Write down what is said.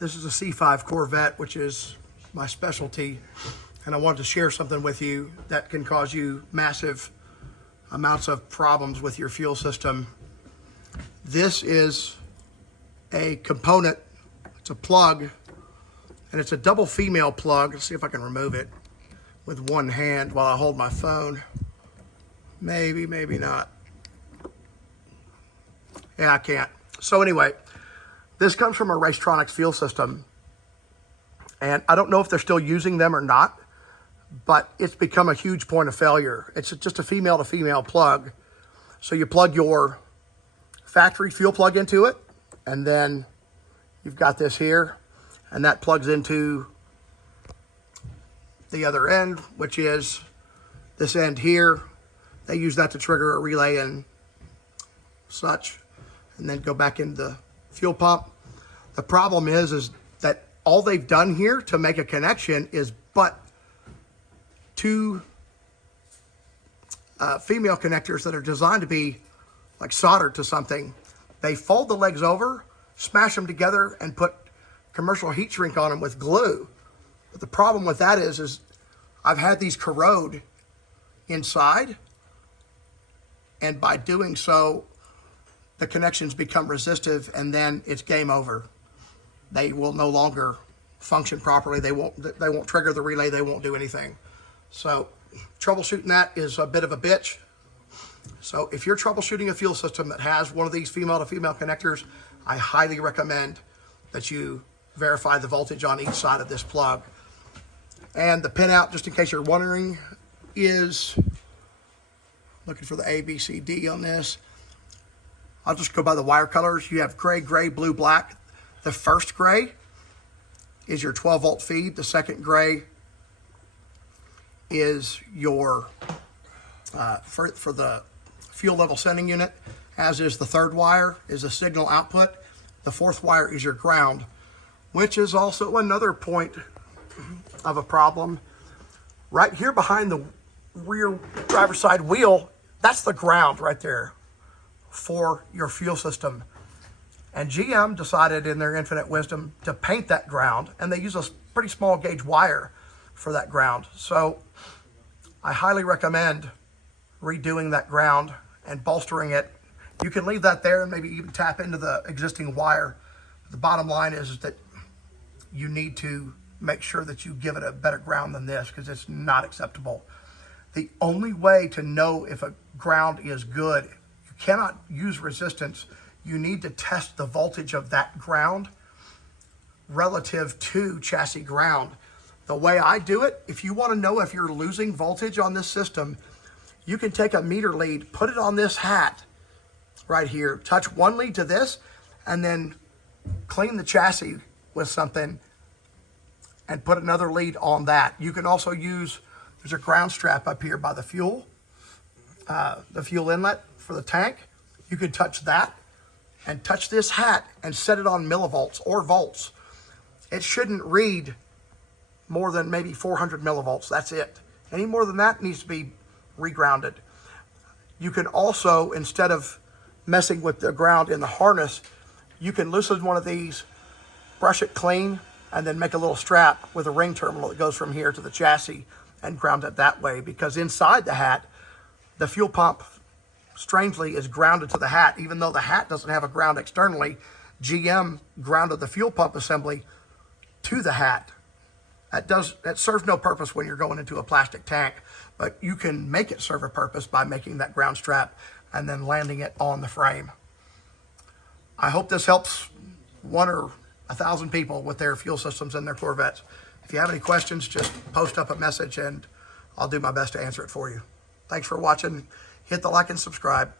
This is a C5 Corvette, which is my specialty, and I wanted to share something with you that can cause you massive amounts of problems with your fuel system. This is a component, it's a plug, and it's a double female plug. Let's see if I can remove it with one hand while I hold my phone. Maybe, maybe not. Yeah, I can't. So anyway, this comes from a Racetronics fuel system, and I don't know if they're still using them or not, but it's become a huge point of failure. It's just a female-to-female plug. So you plug your factory fuel plug into it, and then you've got this here, and that plugs into the other end, which is this end here. They use that to trigger a relay and such, and then go back into the fuel pump. The problem is that all they've done here to make a connection is but two female connectors that are designed to be like soldered to something. They fold the legs over, smash them together, and put commercial heat shrink on them with glue. But the problem with that is I've had these corrode inside, and by doing so, the connections become resistive, and then it's game over. They will no longer function properly. They won't trigger the relay. They won't do anything. So troubleshooting that is a bit of a bitch. So if you're troubleshooting a fuel system that has one of these female-to-female connectors, I highly recommend that you verify the voltage on each side of this plug. And the pinout, just in case you're wondering, is looking for the A, B, C, D on this. I'll just go by the wire colors. You have gray, gray, blue, black. The first gray is your 12-volt feed. The second gray is your for the fuel level sending unit, as is the third wire is a signal output. The fourth wire is your ground, which is also another point of a problem. Right here behind the rear driver's side wheel, that's the ground right there for your fuel system. And GM decided in their infinite wisdom to paint that ground, and they use a pretty small gauge wire for that ground. So I highly recommend redoing that ground and bolstering it. You can leave that there and maybe even tap into the existing wire. The bottom line is that you need to make sure that you give it a better ground than this, because it's not acceptable. The only way to know if a ground is good, you cannot use resistance. You need to test the voltage of that ground relative to chassis ground. The way I do it, if you want to know if you're losing voltage on this system, you can take a meter lead, put it on this hat right here, touch one lead to this, and then clean the chassis with something and put another lead on that. You can also use, there's a ground strap up here by the fuel inlet for the tank. You could touch that and touch this hat and set it on millivolts or volts. It shouldn't read more than maybe 400 millivolts. That's it. Any more than that needs to be regrounded. You can also, instead of messing with the ground in the harness, you can loosen one of these, brush it clean, and then make a little strap with a ring terminal that goes from here to the chassis and ground it that way. Because inside the hat, the fuel pump, strangely, is grounded to the hat. Even though the hat doesn't have a ground externally, GM grounded the fuel pump assembly to the hat. That serves no purpose when you're going into a plastic tank, but you can make it serve a purpose by making that ground strap and then landing it on the frame. I hope this helps 1 or 1,000 people with their fuel systems and their Corvettes. If you have any questions, just post up a message and I'll do my best to answer it for you. Thanks for watching. Hit the like and subscribe.